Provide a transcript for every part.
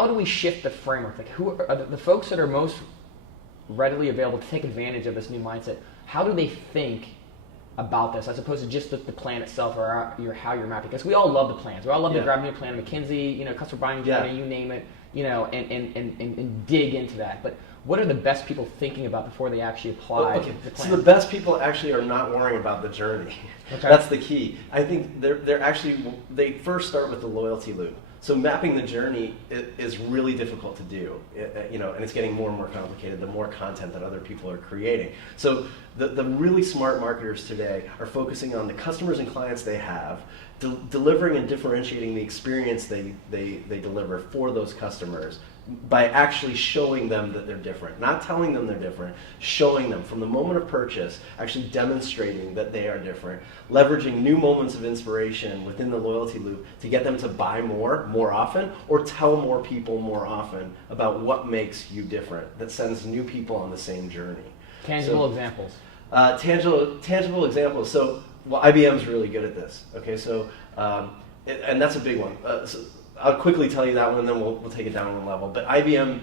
how do we shift the framework? Like, who are the folks that are most readily available to take advantage of this new mindset? How do they think about this as opposed to just the plan itself or how you're mapping? Because we all love the plans. We all love to grab a new plan, McKinsey, customer buying journey, you name it, and dig into that. But what are the best people thinking about before they actually apply the plan? So the best people actually are not worrying about the journey. Okay. That's the key. I think they first start with the loyalty loop. So mapping the journey is really difficult to do, and it's getting more and more complicated the more content that other people are creating. So the really smart marketers today are focusing on the customers and clients they have, delivering and differentiating the experience they deliver for those customers by actually showing them that they're different. Not telling them they're different, showing them from the moment of purchase, actually demonstrating that they are different, leveraging new moments of inspiration within the loyalty loop to get them to buy more often, or tell more people more often about what makes you different, that sends new people on the same journey. Tangible examples. Tangible examples. So, IBM's really good at this. Okay, so, and that's a big one. I'll quickly tell you that one, and then we'll take it down one level. But IBM,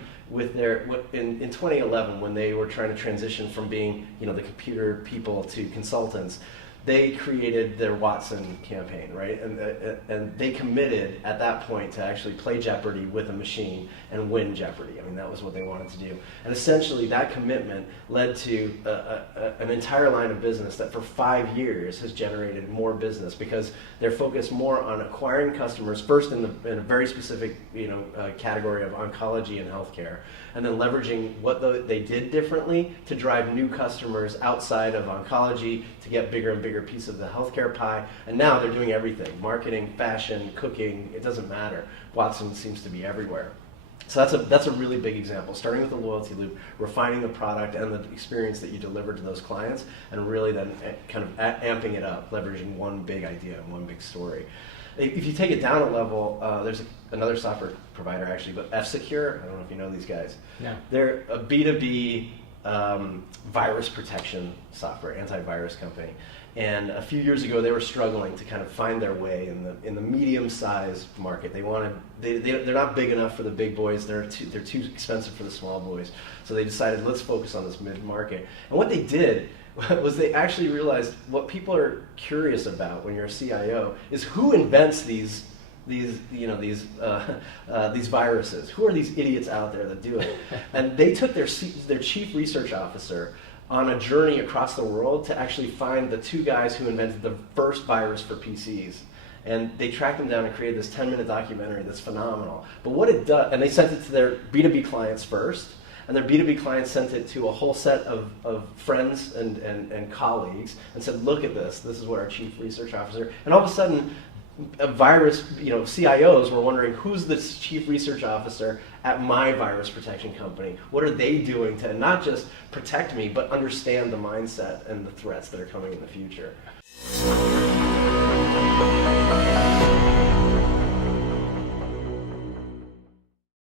in 2011, when they were trying to transition from being the computer people to consultants, they created their Watson campaign, right? And they committed at that point to actually play Jeopardy with a machine and win Jeopardy. I mean, that was what they wanted to do. And essentially, that commitment led to an entire line of business that for 5 years has generated more business because they're focused more on acquiring customers first in a very specific category of oncology and healthcare, and then leveraging what they did differently to drive new customers outside of oncology to get bigger and bigger piece of the healthcare pie. And now they're doing everything: marketing, fashion, cooking. It doesn't matter. Watson seems to be everywhere. So that's a really big example. Starting with the loyalty loop, refining the product and the experience that you deliver to those clients, and really then kind of amping it up, leveraging one big idea and one big story. If you take it down a level, there's another software provider actually, but F-Secure. I don't know if you know these guys. No. They're a B2B virus protection software, antivirus company. And a few years ago, they were struggling to kind of find their way in the medium-sized market. They're not big enough for the big boys. They're too expensive for the small boys. So they decided, let's focus on this mid-market. And what they did was they actually realized what people are curious about when you're a CIO is who invents these viruses. Who are these idiots out there that do it? And they took their chief research officer on a journey across the world to actually find the two guys who invented the first virus for PCs. And they tracked them down and created this 10-minute documentary that's phenomenal. But what it does, and they sent it to their B2B clients first, and their B2B clients sent it to a whole set of friends and colleagues and said, look at this is what our chief research officer, and all of a sudden, CIOs were wondering, who's the chief research officer at my virus protection company? What are they doing to not just protect me, but understand the mindset and the threats that are coming in the future?